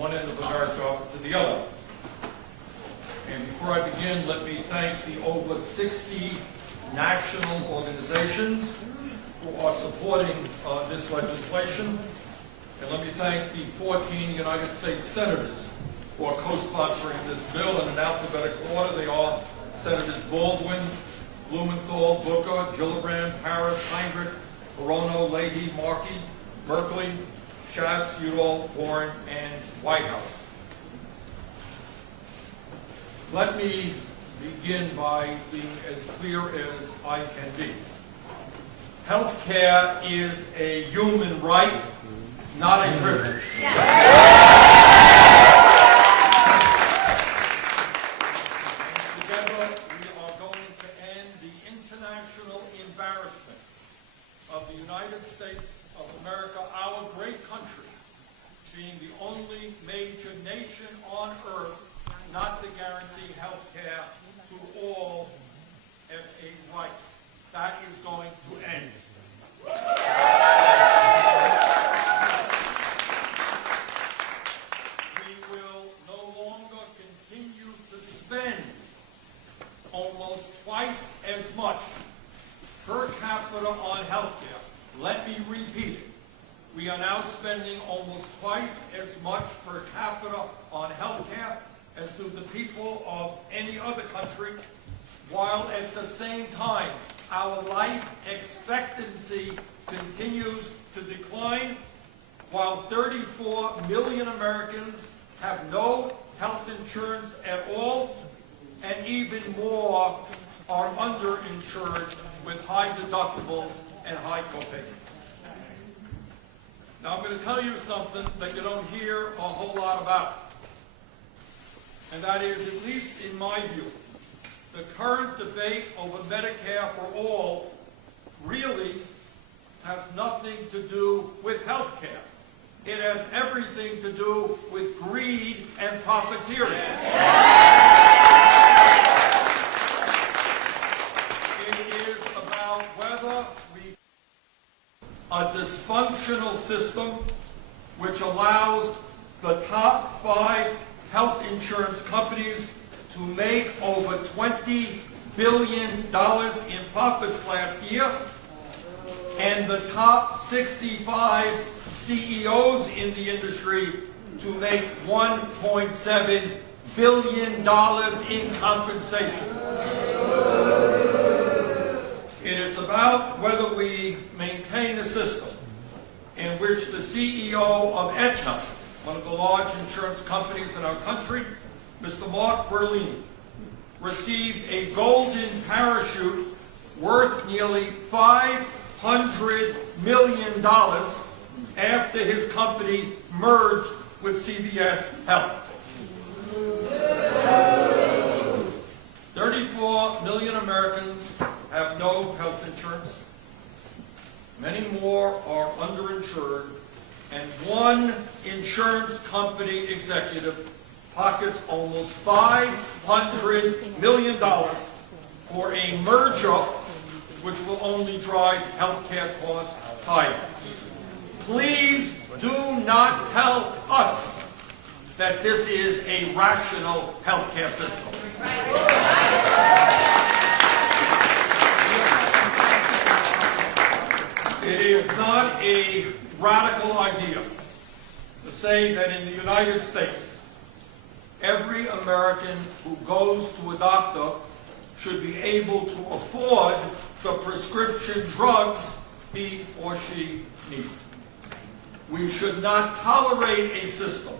one end of America to the other. And before I begin, let me thank the over 60 national organizations who are supporting this legislation. And let me thank the 14 United States senators who are co-sponsoring this bill. And in alphabetical order, they are Senators Baldwin, Blumenthal, Booker, Gillibrand, Harris, Heinrich, Hirono, Leahy, Markey, Merkley, Schatz, Udall, Warren, and Whitehouse. Let me begin by being as clear as I can be. Health care is a human right, not a privilege. Together, we are going to end the international embarrassment of the United States of America, our great country, being the only major nation on earth not to guarantee health care to all as a right. That is going to end. We will no longer continue to spend almost twice as much per capita on health care. Let me repeat it. We are now spending almost twice as much per capita on health care as do the people of any other country, while at the same time our life expectancy continues to decline, while 34 million Americans have no health insurance at all, and even more are underinsured with high deductibles and high copayments. Now I'm going to tell you something that you don't hear a whole lot about. And that is, at least in my view, the current debate over Medicare for All really has nothing to do with health care. It has everything to do with greed and profiteering. It is about whether we a dysfunctional system which allows the top 5 health insurance companies to make over $20 billion in profits last year, and the top 65 CEOs in the industry to make $1.7 billion in compensation. It is about whether we maintain a system in which the CEO of Aetna, one of the large insurance companies in our country, Mr. Mark Berlini, received a golden parachute worth nearly $500 million after his company merged with CVS Health. 34 million Americans have no health insurance. Many more are underinsured. And one insurance company executive pockets almost $500 million for a merger which will only drive health care costs higher. Please do not tell us that this is a rational health care system. It is not a radical idea to say that in the United States, every American who goes to a doctor should be able to afford the prescription drugs he or she needs. We should not tolerate a system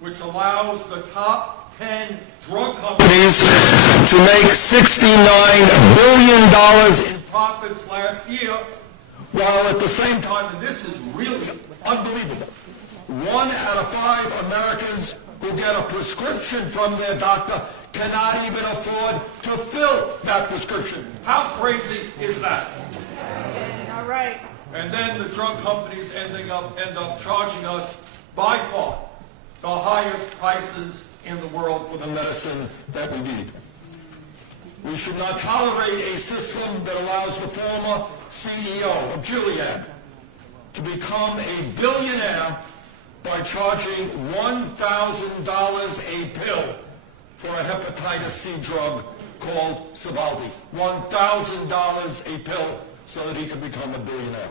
which allows the top 10 drug companies to make $69 billion in profits last year, while at the same time, and this is really unbelievable, 1 out of 5 Americans who get a prescription from their doctor cannot even afford to fill that prescription. How crazy is that? All right. And then the drug companies end up charging us by far the highest prices in the world for the medicine that we need. We should not tolerate a system that allows the former CEO of Gilead to become a billionaire by charging $1,000 a pill for a hepatitis C drug called Sovaldi. $1,000 a pill so that he could become a billionaire.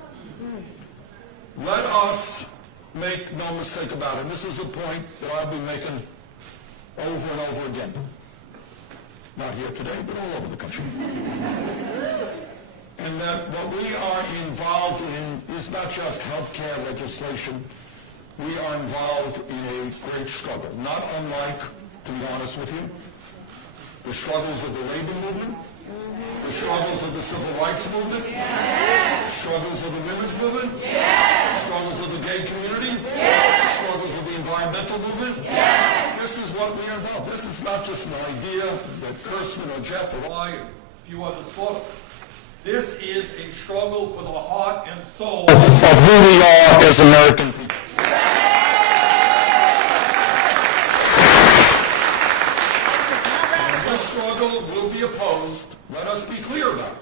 Let us make no mistake about it. This is a point that I'll be making over and over again. Not here today, but all over the country. And that what we are involved in is not just healthcare legislation. We are involved in a great struggle, not unlike, to be honest with you, the struggles of the labor movement, the struggles of the civil rights movement, the struggles of the women's movement, the struggles of the gay community, the struggles of the environmental movement. This is what we are involved. This is not just an idea that Kirsten or Jeff or I and a few others thought of. This is a struggle for the heart and soul of who we are as American people. This struggle will be opposed, let us be clear about it,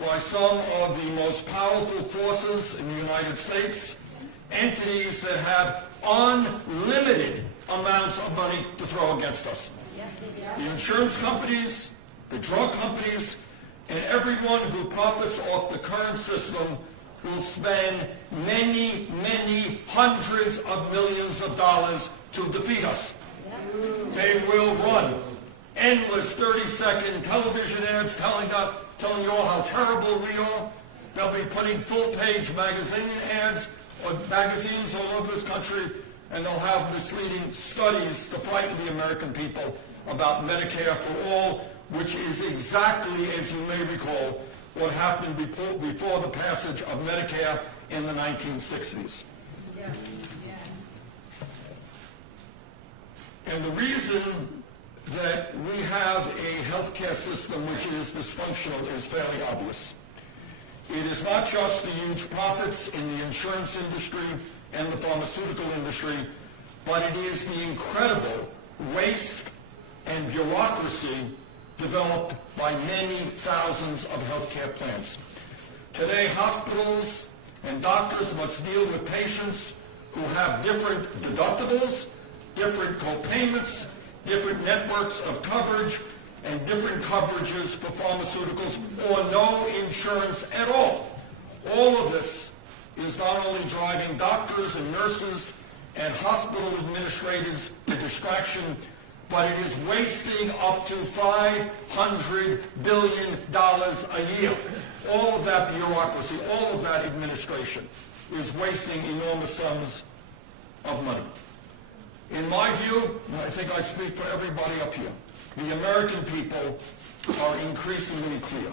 by some of the most powerful forces in the United States, entities that have unlimited amounts of money to throw against us. The insurance companies, the drug companies, and everyone who profits off the current system will spend many, many hundreds of millions of dollars to defeat us. They will run endless 30-second television ads telling you all how terrible we are. They'll be putting full-page magazine ads or magazines all over this country, and they'll have misleading studies to frighten the American people about Medicare for All, which is exactly, as you may recall, what happened before the passage of Medicare in the 1960s. Yes. And the reason that we have a healthcare system which is dysfunctional is fairly obvious. It is not just the huge profits in the insurance industry and the pharmaceutical industry, but it is the incredible waste and bureaucracy developed by many thousands of healthcare plans. Today, hospitals and doctors must deal with patients who have different deductibles, different co-payments, different networks of coverage, and different coverages for pharmaceuticals, or no insurance at all. All of this is not only driving doctors and nurses and hospital administrators to distraction, but it is wasting up to $500 billion a year. All of that bureaucracy, all of that administration is wasting enormous sums of money. In my view, and I think I speak for everybody up here, the American people are increasingly clear.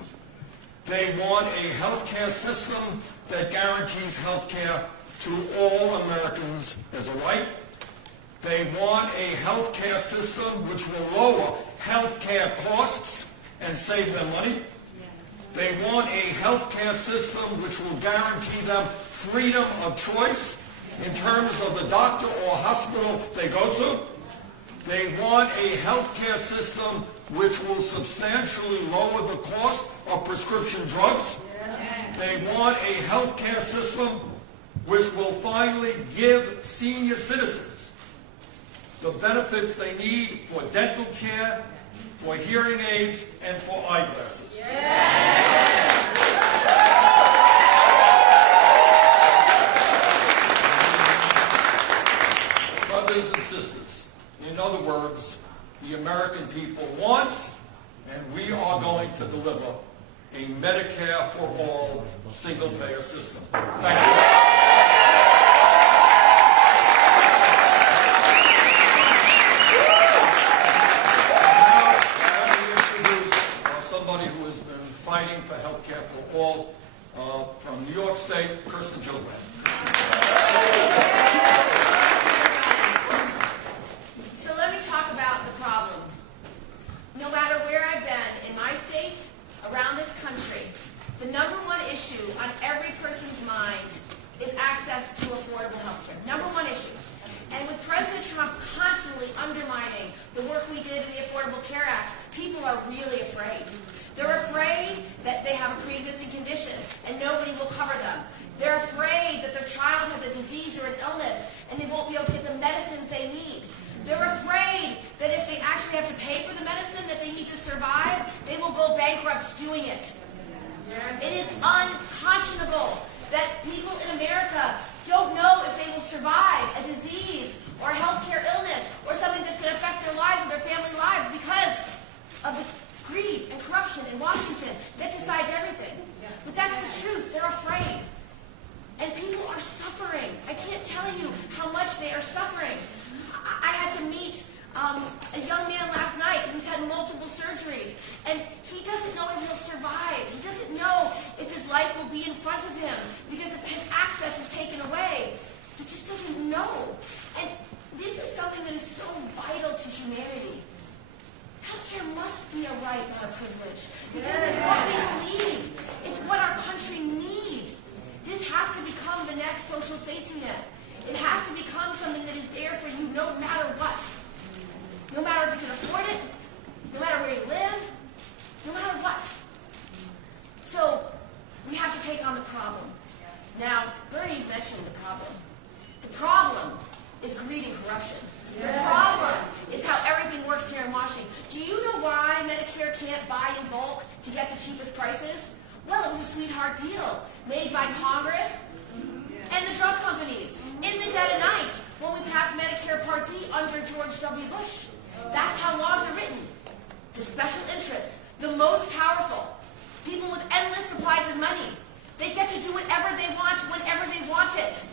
They want a healthcare system that guarantees healthcare to all Americans as a right. They want a healthcare system which will lower healthcare costs and save them money. They want a healthcare system which will guarantee them freedom of choice in terms of the doctor or hospital they go to. They want a healthcare system which will substantially lower the cost of prescription drugs. They want a healthcare system which will finally give senior citizens the benefits they need for dental care, for hearing aids, and for eyeglasses. Brothers and sisters, in other words, the American people want, and we are going to deliver, a Medicare for All single-payer system. Thank you. Somebody who has been fighting for healthcare for all from New York State, Kirsten Gillibrand. So let me talk about the problem. No matter where I've been in my state, around this country, the number one issue on every person's mind is access to affordable health care. Number one issue. And with President Trump constantly undermining the work we did in the Affordable Care Act, people are really afraid. They're afraid that they have a pre-existing condition and nobody will cover them. They're afraid that their child has a disease or an illness and they won't be able to get the medicines they need. They're afraid that if they actually have to pay for the medicine that they need to survive, they will go bankrupt doing it. It is unconscionable that people in America don't know if they will survive a disease or a healthcare illness or something that's going to affect their lives and their family lives because of the greed and corruption in Washington that decides everything. But that's the truth. They're afraid. And people are suffering. I can't tell you how much they are suffering. I had to meet a young man last night who's had multiple surgeries, and he doesn't know if he'll survive. He doesn't know if his life will be in front of him because if his access is taken away. He just doesn't know. And this is something that is so vital to humanity. Healthcare must be a right, not a privilege, because it's what we believe. It's what our country needs. This has to become the next social safety net. It has to become something that is there for you no matter what. No matter if you can afford it, no matter where you live, no matter what. So, we have to take on the problem. Now, Bernie mentioned the problem. The problem is greed and corruption. The problem is how everything works here in Washington. Do you know why Medicare can't buy in bulk to get the cheapest prices? Well, it was a sweetheart deal made by Congress and the drug companies in the dead of night when we passed Medicare Part D under George W. Bush. That's how laws are written. The special interests, the most powerful, people with endless supplies of money, they get to do whatever they want, whenever they want it.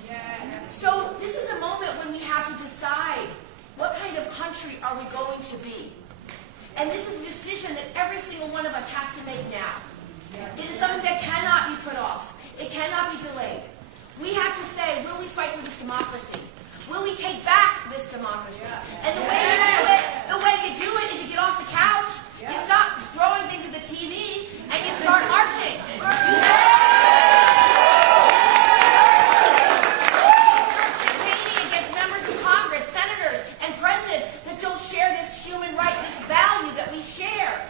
So this is a moment when we have to decide what kind of country are we going to be. And this is a decision that every single one of us has to make now. It is something that cannot be put off. It cannot be delayed. We have to say, will we fight for this democracy? Will we take back this democracy? And the way you do it is you get off the couch, you stop throwing things at the TV, and you start marching. You start campaigning against members of Congress, senators, and presidents that don't share this human right, this value that we share.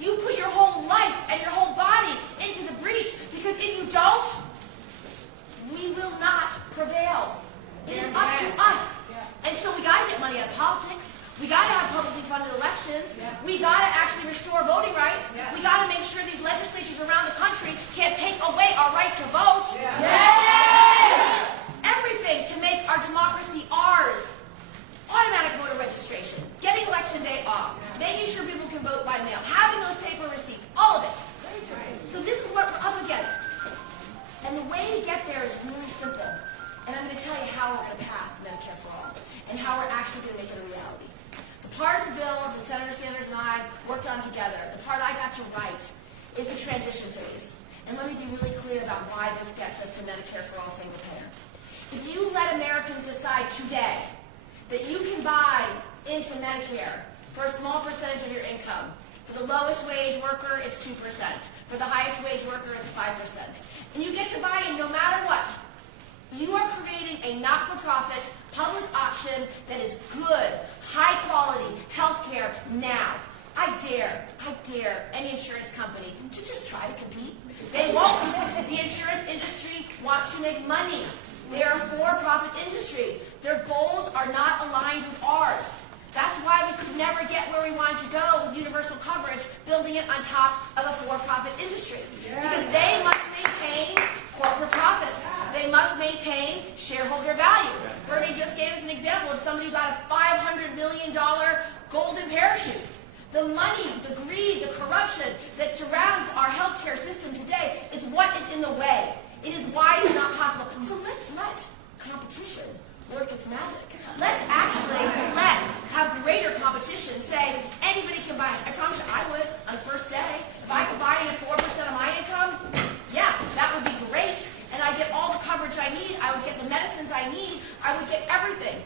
You put your whole life and your whole body into the breach, because if you don't, we will not prevail. It is up to us. And so we got to get money out of politics. We got to have publicly funded elections. We got to actually restore voting rights. We got to make sure these legislatures around the country can't take away our right to vote. Everything to make our democracy ours. Automatic voter registration, getting election day off, making sure people can vote by mail, having those paper receipts, all of it. So this is what we're up against. And the way to get there is really simple. And I'm going to tell you how we're going to pass Medicare for All and how we're actually going to make it a reality. The part of the bill that Senator Sanders and I worked on together, the part I got to write, is the transition phase. And let me be really clear about why this gets us to Medicare for All single payer. If you let Americans decide today that you can buy into Medicare for a small percentage of your income. For the lowest wage worker, it's 2%. For the highest wage worker, it's 5%. And you get to buy in no matter what. You are creating a not-for-profit public option that is good, high-quality health care now. I dare any insurance company to just try to compete. They won't. The insurance industry wants to make money. They are a for-profit industry. Their goals are not aligned with ours. That's why we could never get where we wanted to go with universal coverage, building it on top of a for-profit industry. Because they must maintain corporate profits. They must maintain shareholder value. Bernie just gave us an example of somebody who got a $500 million golden parachute. The money, the greed, the corruption that surrounds our healthcare system today is what is in the way. It is why it's not possible. So let's let competition work its magic. Let's actually have greater competition. Say, anybody can buy it. I promise you I would on the first day. If I could buy it at 4% of my income, yeah, that would be great. And I get all the coverage I need. I would get the medicines I need. I would get everything.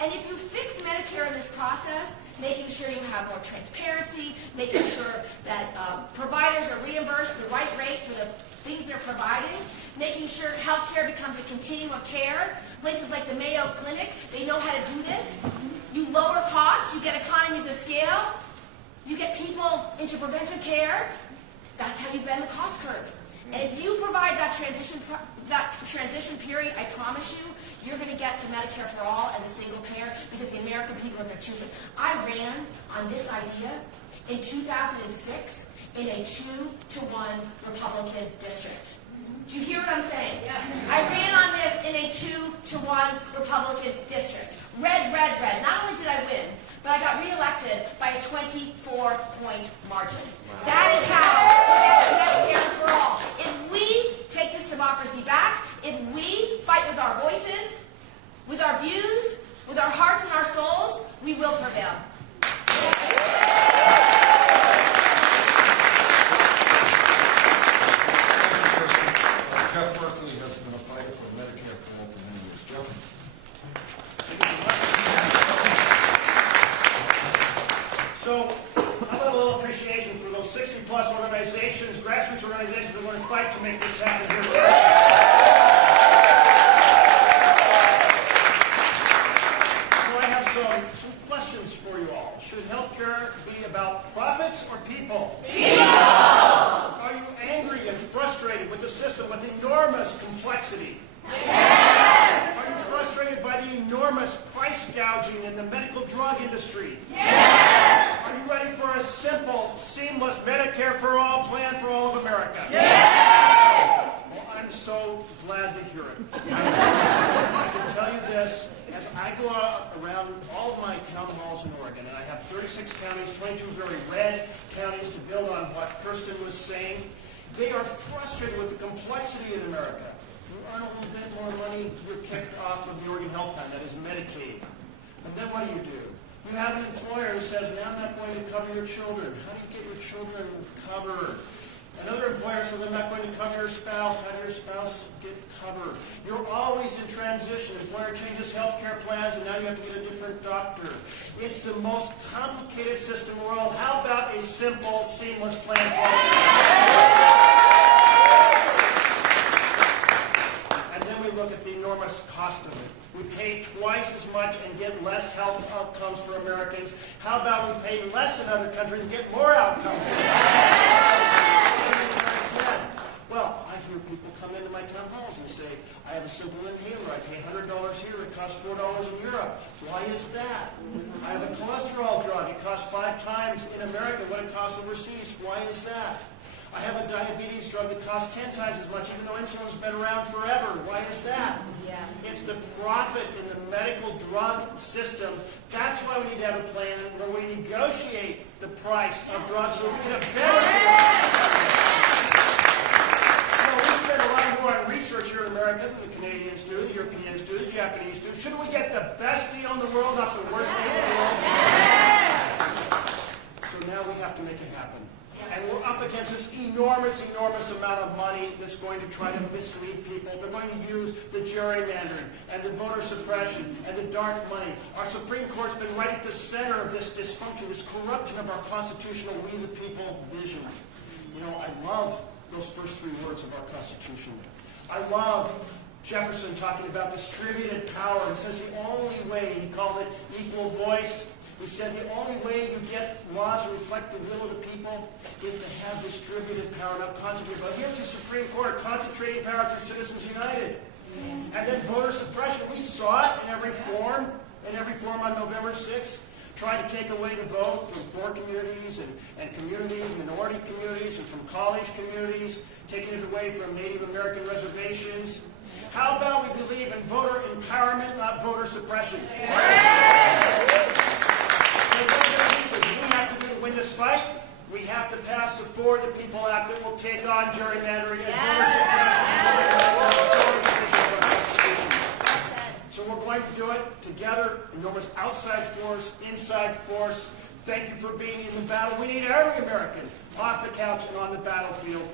And if you fix Medicare in this process, making sure you have more transparency, making sure that providers are reimbursed the right rate for the things they're providing, making sure healthcare becomes a continuum of care. Places like the Mayo Clinic, they know how to do this. You lower costs, you get economies of scale, you get people into preventive care. That's how you bend the cost curve. And if you provide that transition that transition period, I promise you, you're going to get to Medicare for All as a single payer because the American people are going to choose it. I ran on this idea in 2006 in a 2-to-1 Republican district. Do you hear what I'm saying? Yeah. I ran on this in a 2-to-1 Republican district. Red, red, red. Not only did I win, but I got reelected by a 24-point margin. Wow. That is how we get to Medicare for All. If we take this democracy back, if we fight with our voices, with our views, with our hearts and our souls, we will prevail. Jeff Berkeley has been a fighter for Medicare for All for many years. Jeff? So, how about a little appreciation for those 60-plus organizations, grassroots organizations that want to fight to make this happen here. So I have some questions for you all. Should healthcare be about profits or people? People! Are you angry and frustrated with the system with enormous complexity? Yes! Are you frustrated by the enormous price gouging in the medical drug industry? Yes! Are you ready for a simple, seamless Medicare for All plan for all of America? Yes! Well, I'm so glad to hear it. I can tell you this, as I go around all of my town halls in Oregon, and I have 36 counties, 22 very red counties to build on what Kirsten was saying, they are frustrated with the complexity in America. You earn a little bit more money, you're kicked off of the Oregon Health Plan, that is Medicaid. And then what do? You have an employer who says, now I'm not going to cover your children. How do you get your children covered? Another employer says, I'm not going to cover your spouse. How does your spouse get covered? You're always in transition. Employer changes health care plans, and now you have to get a different doctor. It's the most complicated system in the world. How about a simple, seamless plan for all? And then we look at the enormous cost of it. We pay twice as much and get less health outcomes for Americans. How about we pay less in other countries and get more outcomes? Well, I hear people come into my town halls and say, I have a simple inhaler. I pay $100 here. It costs $4 in Europe. Why is that? I have a cholesterol drug. It costs 5 times in America what it costs overseas. Why is that? I have a diabetes drug that costs 10 times as much, even though insulin's been around forever. Why is that? Yeah. It's the profit in the medical drug system. That's why we need to have a plan where we negotiate the price of drugs so we can have better. We spend a lot more on research here in America than the Canadians do, the Europeans do, the Japanese do. Shouldn't we get the best deal in the world, not the worst deal in the world? So now we have to make it happen. And we're up against this enormous, enormous amount of money that's going to try to mislead people. They're going to use the gerrymandering and the voter suppression and the dark money. Our Supreme Court's been right at the center of this dysfunction, this corruption of our constitutional we the people vision. You know, I love those first 3 words of our Constitution. I love Jefferson talking about distributed power. He says the only way, he called it equal voice. He said the only way you get laws that reflect the will of the people is to have distributed power, not concentrated power. Here's the Supreme Court, concentrating power through Citizens United. And then voter suppression. We saw it in every form on November 6th. Trying to take away the vote from poor communities and communities, minority communities, and from college communities, taking it away from Native American reservations. How about we believe in voter empowerment, not voter suppression? We have to win this fight. We have to pass the For the People Act that will take on gerrymandering and voter suppression. So we're going to do it together, enormous outside force, inside force. Thank you for being in the battle. We need every American off the couch and on the battlefield.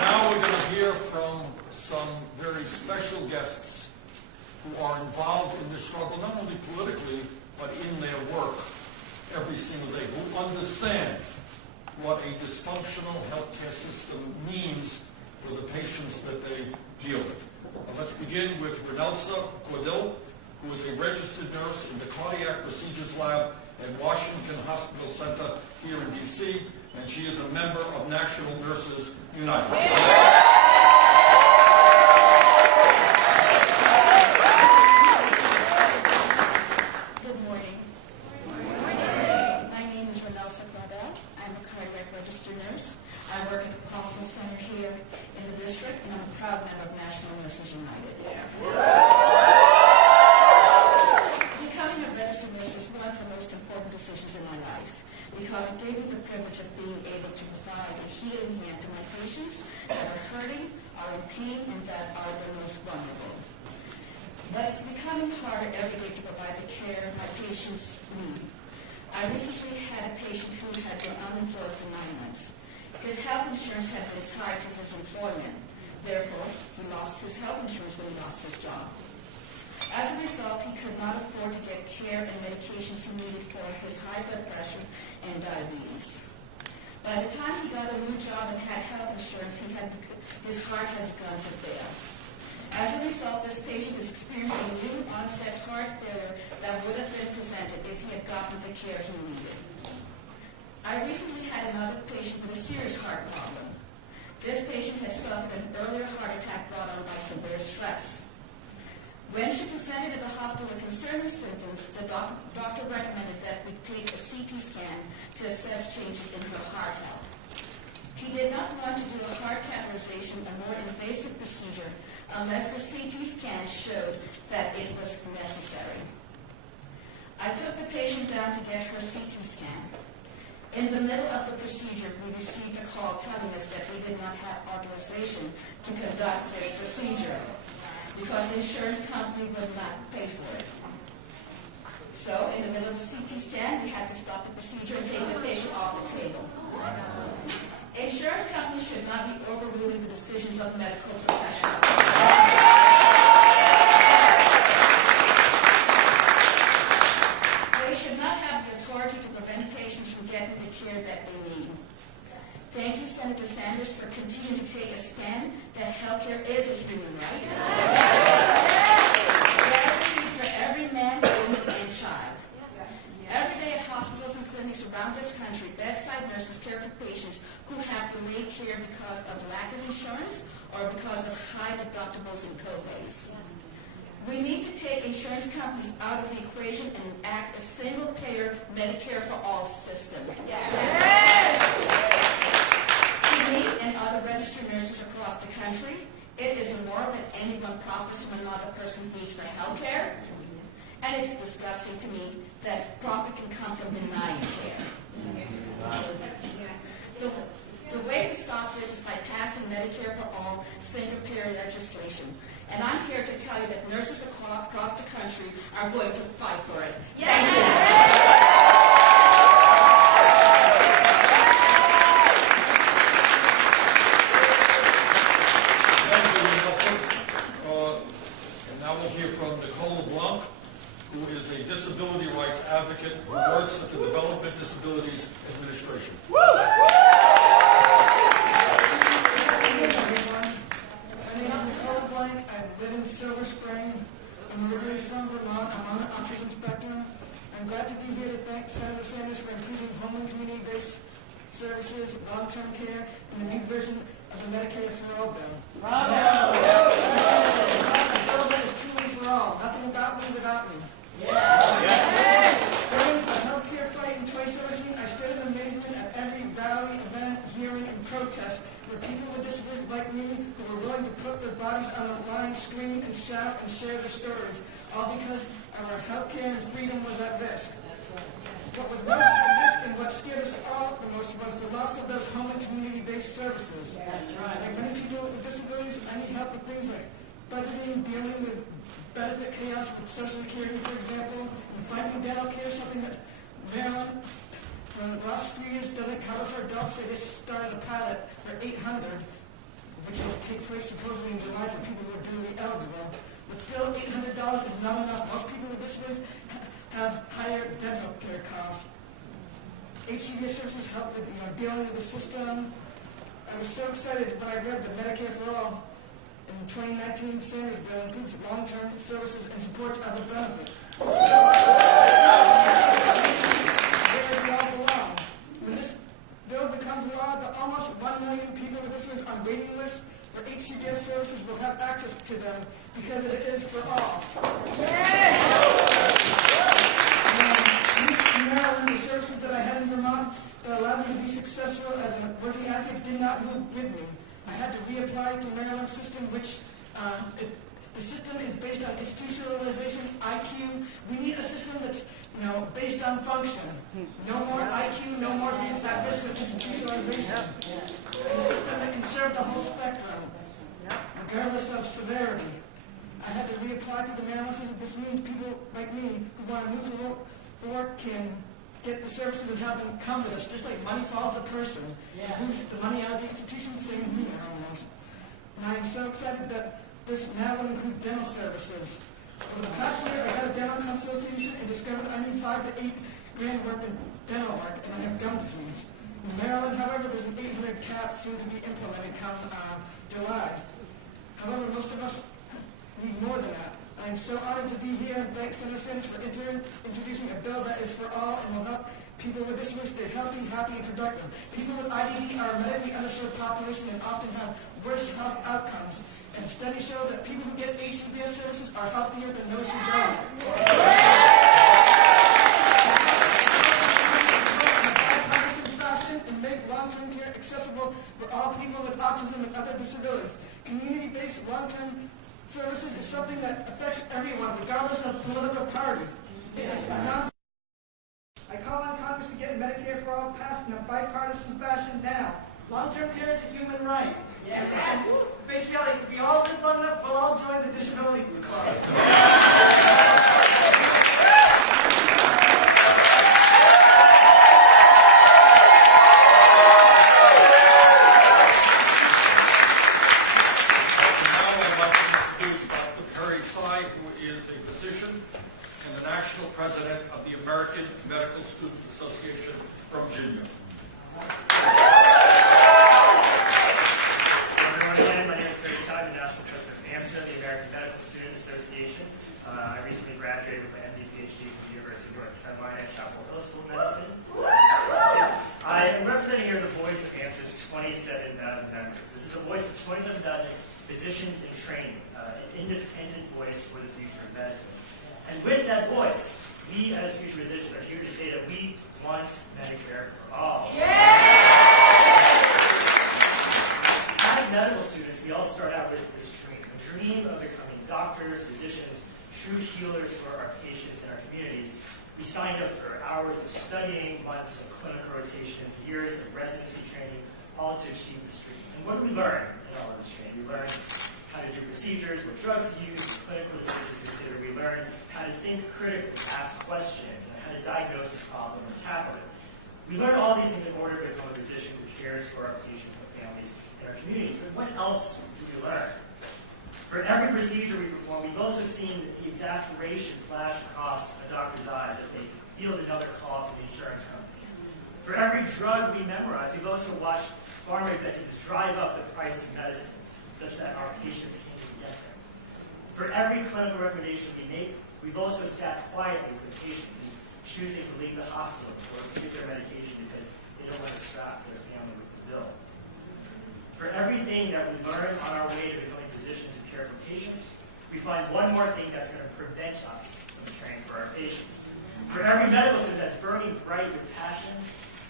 Now we're going to hear from some very special guests who are involved in the struggle, not only politically, but in their work every single day, who understand what a dysfunctional healthcare system means for the patients that they deal with. Let's begin with Renelsa Cordil, who is a registered nurse in the Cardiac Procedures Lab at Washington Hospital Center here in D.C., and she is a member of National Nurses United. Good morning. My name is Renelsa Claudel. I'm a cardiac registered nurse. I work at the hospital center here in the district, and I'm a proud member of National Nurses United. Becoming a registered nurse was one of the most important decisions in my life because it gave me the privilege of being able to provide a healing hand to my patients that are hurting, are in pain, and that are the most vulnerable. But it's becoming harder every day to provide the care my patients need. I recently had a patient who had been unemployed for 9 months. His health insurance had been tied to his employment. Therefore, he lost his health insurance when he lost his job. As a result, he could not afford to get care and medications he needed for his high blood pressure and diabetes. By the time he got a new job and had health insurance, his heart had begun to fail. As a result, this patient is experiencing new onset heart failure that would have been presented if he had gotten the care he needed. I recently had another patient with a serious heart problem. This patient has suffered an earlier heart attack brought on by severe stress. When she presented at the hospital with concerning symptoms, the doctor recommended that we take a CT scan to assess changes in her heart health. He did not want to do a heart catheterization, a more invasive procedure, unless the CT scan showed that it was necessary. I took the patient down to get her CT scan. In the middle of the procedure, we received a call telling us that we did not have authorization to conduct this procedure because the insurance company would not pay for it. So, in the middle of the CT scan, we had to stop the procedure and take the patient off the table. Insurance companies should not be overruling the decisions of medical professionals. They should not have the authority to prevent patients from getting the care that they need. Thank you, Senator Sanders, for continuing to take a stand that healthcare is a human right. Guaranteed for every man, woman, and child. Every day at hospitals and clinics around this country, bedside nurses care for patients who have delayed care because of lack of insurance or because of high deductibles and copays. We need to take insurance companies out of the equation and enact a single-payer Medicare For All system. To me and other registered nurses across the country, it is immoral that anyone profits from another person's needs for health care, and it's disgusting to me that profit can come from denying care. The way to stop this is by passing Medicare For All single-payer legislation. And I'm here to tell you that nurses across the country are going to fight for it. Thank you. And now we'll hear from Nicole LeBlanc, who is a disability rights advocate who works at the Development Disabilities Administration. I live in Silver Spring. I'm originally from Vermont. I'm on the autism spectrum. I'm glad to be here to thank Senator Sanders for including home and community-based services, long-term care, and the new version of the Medicare For All bill. Bravo! A bill that is truly for all. Nothing about me without me. During the healthcare fight in 2017, I stood in amazement at every rally, event, hearing, and protest where people with disabilities like me who were willing to put their bodies on the line, scream and shout and share their stories, all because our healthcare and freedom was at risk. What was most at risk and what scared us all the most was the loss of those home and community-based services. Like many people with disabilities, I need help with things like budgeting, dealing with benefit chaos with Social Security, for example, and finding dental care, something that Maryland, for the last few years, doesn't cover for adults. They just started a pilot for $800, which will take place supposedly in July for people who are duly eligible. But still, $800 is not enough. Most people with disabilities have higher dental care costs. HCBS services help with dealing with the system. I was so excited when I read the Medicare For All in the 2019 Sanders bill includes long-term services and supports as a benefit. Where we all belong. When this bill becomes this, where HCBS services will have access to them because it is for all. In Maryland, the services that I had in Vermont that allowed me to be successful as a working advocate did not move with me. I had to reapply to Maryland's system, which the system is based on institutionalization, IQ. We need a system that's, based on function. No more IQ, no more being at risk of institutionalization. And a system that can serve the whole spectrum, regardless of severity. I had to reapply to the Maryland system. This means people like me who want to move forward can get the services and have them come to us, just like money follows the person. Moves the money out of the institution, same here almost. And I'm so excited that this now will include dental services. Over the past year, I had a dental consultation and discovered I need $5 to $8 grand worth of dental work, and I have gum disease. In Maryland, however, there's an 800 cap soon to be implemented come July. However, most of us need more than that. I am so honored to be here and thank Senator Sanders for introducing a bill that is for all and will help people with disabilities stay healthy, happy, and productive. People with IDD are a medically underserved population and often have worse health outcomes. And studies show that people who get HCBS services are healthier than those who don't. And make long-term care accessible for all people with autism and other disabilities. Community-based long-term services is something that affects everyone, regardless of political party. I call on Congress to get Medicare for All passed in a bipartisan fashion now. Long-term care is a human right. And basically, if we all live long enough, we'll all join the disability club. President of the American Medical Student Association from Virginia. Everyone, my name is Barry Stein, the National President of AMSA, the American Medical Student Association. I recently graduated with my MD PhD from the University of North Carolina at Chapel Hill School of Medicine. I am representing here the voice of AMSA's 27,000 members. This is the voice of 27,000 physicians in training, an independent voice for the future of medicine. And with that voice, we as future physicians are here to say that we want Medicare for all. As medical students, we all start out with this dream, a dream of becoming doctors, physicians, true healers for our patients and our communities. We signed up for hours of studying, months of clinical rotations, years of residency training, all to achieve this dream. And what do we learn in all of this training? We learn how to do procedures, what drugs to use, clinical decisions to consider. We learn how to think critically, ask questions, and how to diagnose a problem and tackle it. We learn all these things in order to become a physician who cares for our patients and families and our communities. But what else do we learn? For every procedure we perform, we've also seen the exasperation flash across a doctor's eyes as they field another call from the insurance company. For every drug we memorize, we've also watched pharma executives drive up the price of medicines such that our patients can't even get them. For every clinical recommendation we make, we've also sat quietly with a patient who's choosing to leave the hospital or skip their medication because they don't want to strap their family with the bill. For everything that we learn on our way to becoming physicians who care for patients, we find one more thing that's going to prevent us from caring for our patients. For every medical student that's burning bright with passion,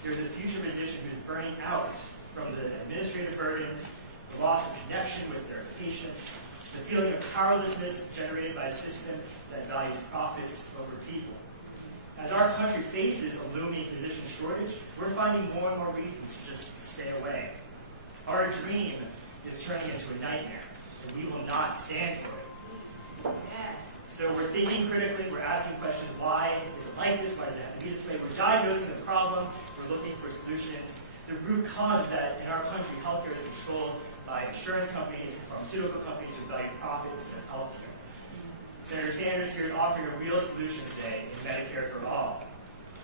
there's a future physician who's burning out from the administrative burdens, the loss of connection with their patients, the feeling of powerlessness generated by a system that values profits over people. As our country faces a looming physician shortage, we're finding more and more reasons to just stay away. Our dream is turning into a nightmare, and we will not stand for it. Yes. So we're thinking critically, we're asking questions, why is it like this, why does it have to be this way? We're diagnosing the problem, we're looking for solutions. The root cause is that in our country, healthcare is controlled by insurance companies and pharmaceutical companies who value profits and healthcare. Senator Sanders here is offering a real solution today in Medicare for All.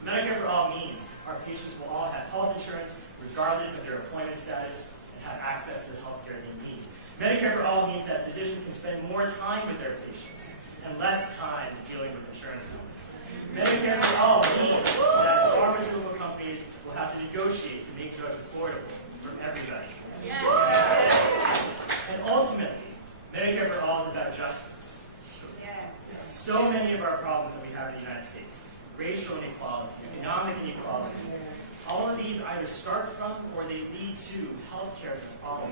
Medicare for All means our patients will all have health insurance regardless of their employment status and have access to the healthcare they need. Medicare for All means that physicians can spend more time with their patients and less time dealing with insurance companies. Medicare for All means that pharmaceutical companies will have to negotiate to make drugs affordable for everybody. Yes. Medicare for All is about justice. So many of our problems that we have in the United States, racial inequality, economic inequality, all of these either start from or they lead to healthcare for all.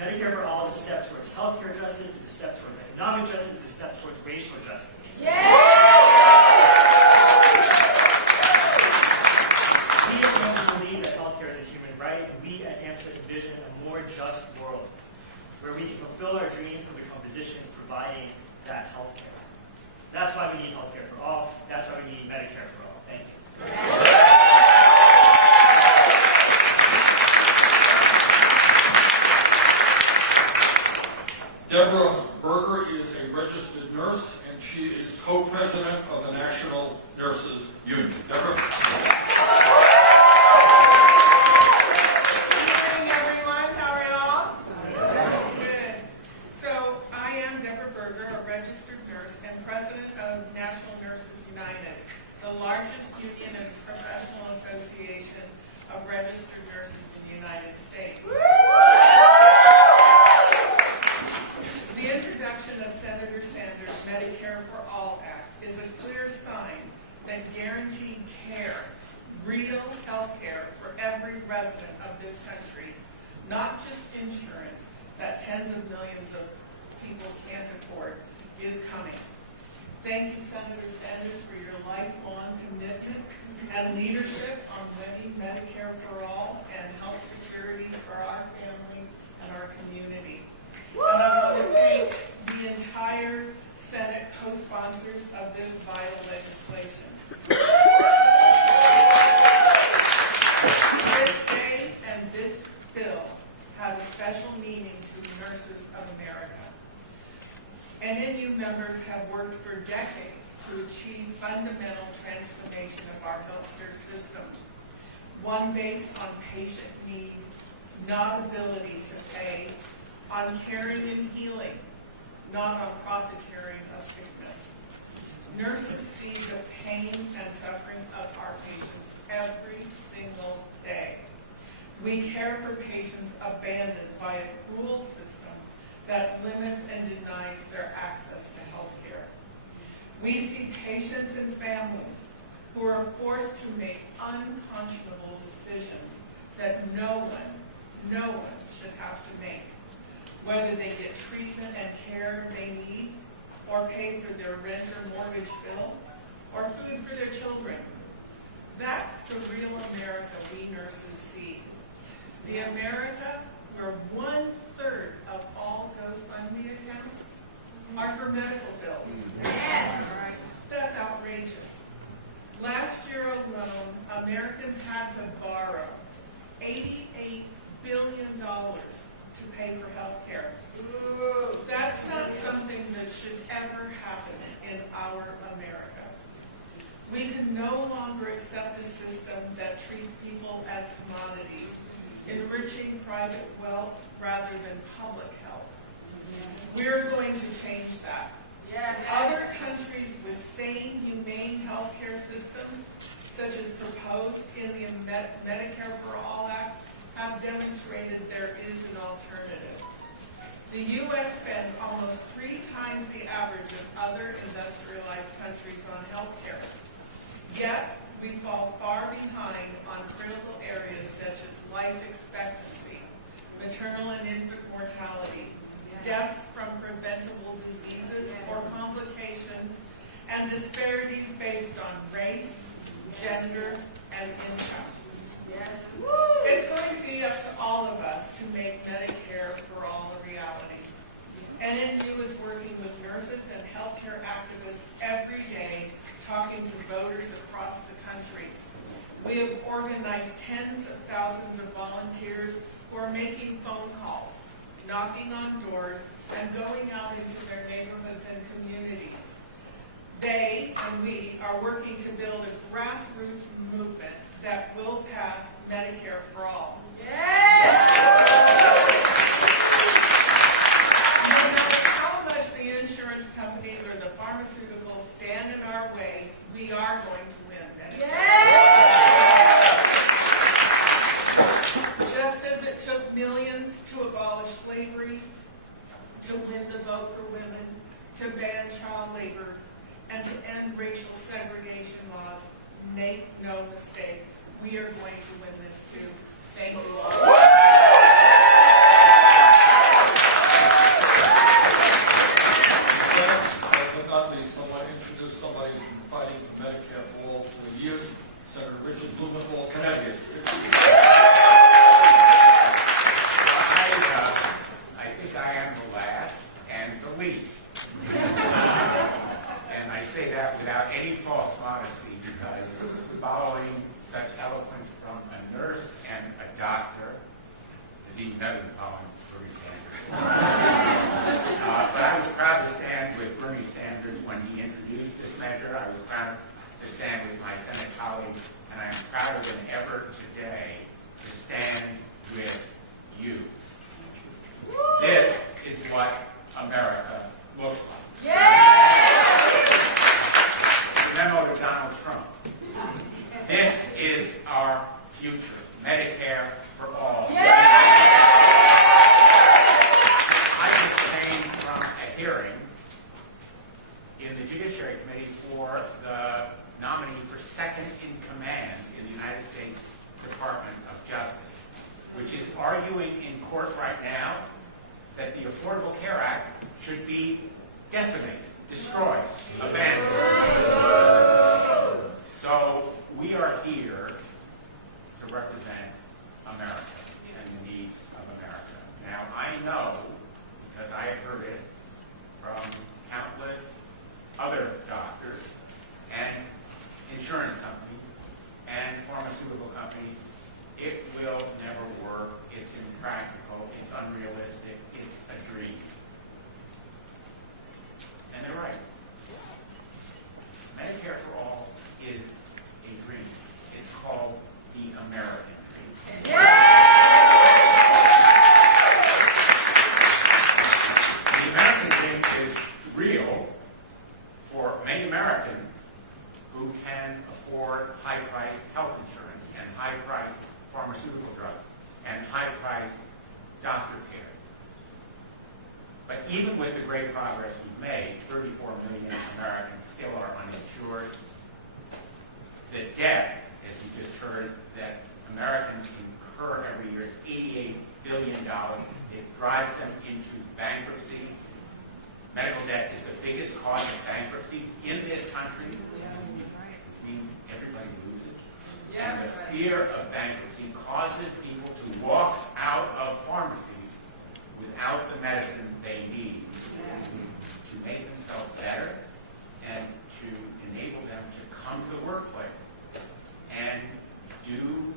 Medicare for All is a step towards healthcare justice, is a step towards economic justice, is a step towards racial justice. We at AMSA believe that healthcare is a human right, and we at AMSA envision a more just world where we can fulfill our dreams and become physicians providing that healthcare. That's why we need healthcare for all. That's why we need Medicare for all. Thank you. Deborah Berger is a registered nurse, and she is co-president of the National Nurses Union. Deborah? Good morning, everyone. How are y'all? Good. So, I am Deborah Berger, a registered nurse and president of National Nurses United, the largest union and professional association of registered nurses in the United States. The introduction of Senator Sanders' Medicare for All Act is a clear sign that guaranteed care, real health care for every resident of this country, not just insurance that tens of millions of people can't afford, is coming. Thank you, Senator Sanders, for your lifelong commitment and leadership on winning Medicare for All and health security for our families and our community. And I want to thank the entire Senate co-sponsors of this vital legislation. This day and this bill have a special meaning to nurses of America. NNU members have worked for decades to achieve fundamental transformation of our healthcare system, one based on patient need, not ability to pay, on caring and healing, not on profiteering of sickness. Nurses see the pain and suffering of our patients every single day. We care for patients abandoned by a cruel system that limits and denies their access to health care. We see patients and families who are forced to make unconscionable decisions that no one should have to make, whether they get treatment and care they need, or pay for their rent or mortgage bill, or food for their children. That's the real America we nurses see. The America where 1/3 of all GoFundMe accounts are for medical bills. Yes. All right. That's outrageous. Last year alone, Americans had to borrow $88 billion to pay for health care. That's not something that should ever happen in our America. We can no longer accept a system that treats people as commodities, enriching private wealth rather than public health. We're going to change that. Other countries with sane, humane healthcare systems, such as proposed in the Medicare For All Act, have demonstrated there is an alternative. The U.S. spends almost 3 times the average of other industrialized countries on health care. Yet, we fall far behind on critical areas such as life expectancy, maternal and infant mortality, deaths from preventable diseases or complications, and disparities based on race, gender, and income. It's going to be up to all of us to make Medicare for All a reality. NNU is working with nurses and healthcare activists every day, talking to voters across the country. We have organized tens of thousands of volunteers who are making phone calls, knocking on doors, and going out into their neighborhoods and communities. They and we are working to build a grassroots movement that will pass Medicare for All. Yes! No matter how much the insurance companies or the pharmaceuticals stand in our way, we are going to win Medicare. Yes! Just as it took millions to abolish slavery, to win the vote for women, to ban child labor, and to end racial segregation laws. Make no mistake, we are going to win this too. Thank you all. Last but not least, I want to introduce somebody who's been fighting for Medicare for All for years, Senator Richard Blumenthal, Connecticut. I think I am the last and the least. And I say that without any false modesty, because following such eloquence from a nurse and a doctor is even better than following Bernie Sanders. But I was proud to stand with Bernie Sanders when he introduced this measure. I was proud to stand with my Senate colleagues, and I am prouder than ever today to stand with you. This is what America looks like. Memo to Donald Trump. This is our future. Medicare for all. I just came from a hearing in the Judiciary Committee for the nominee for second in command in the United States Department of Justice, which is arguing in court right now that the Affordable Care Act should be decimated, destroyed, abandoned. So we are here to represent America and the needs of America. Now, I know, because I have heard it from countless other doctors and insurance companies and pharmaceutical companies, it will never work. It's impractical. It's unrealistic. It's a dream. And they're right. Medicare for All is a dream. It's called the American dream. The American dream is real for many Americans who can afford high-priced health insurance and high-priced pharmaceutical drugs and high-priced doctor care. But even with the great progress we've made, 34 million Americans still are uninsured. The debt, as you just heard, that Americans incur every year is $88 billion. It drives them into bankruptcy. Medical debt is the biggest cause of bankruptcy in this country. It means everybody loses. And the fear of bankruptcy causes people to walk out of pharmacies without the medicine they need to make themselves better and to enable them to come to the workplace and do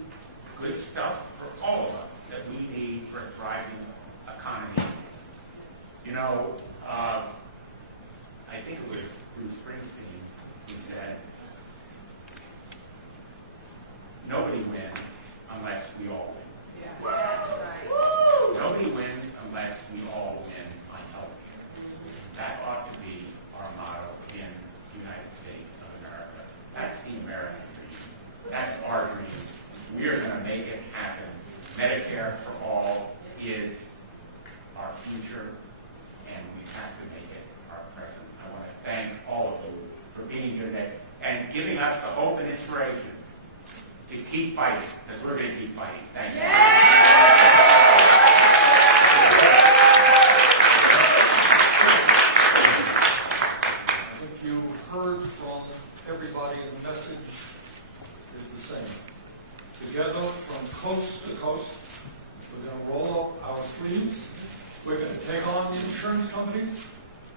good stuff for all of us that we need for a thriving economy. You know, I think it was Bruce Springsteen who said, nobody wins unless we all win. Nobody wins unless we all win on health care. That ought to be our motto in the United States of America. That's the American dream. That's our dream. We are going to make it happen. Medicare for All is our future, and we have to make it our present. I want to thank all of you for being here today and giving us the hope and inspiration to keep fighting, because we're going to keep fighting. Thank you. I think you heard from everybody, and the message is the same. Together, from coast to coast, we're going to roll up our sleeves. We're going to take on the insurance companies.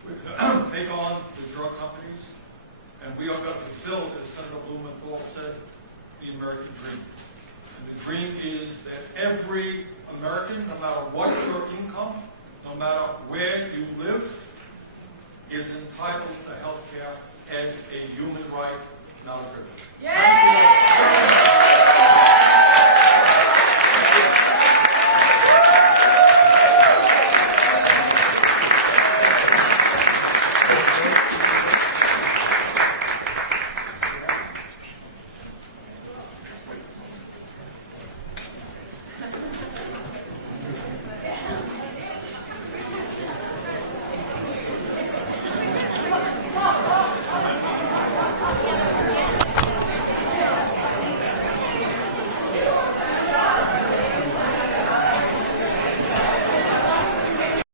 We're going to take on the drug companies. And we are going to fulfill, as Senator Blumenthal said, the American dream. And the dream is that every American, no matter what your income, no matter where you live, is entitled to health care as a human right, not a privilege.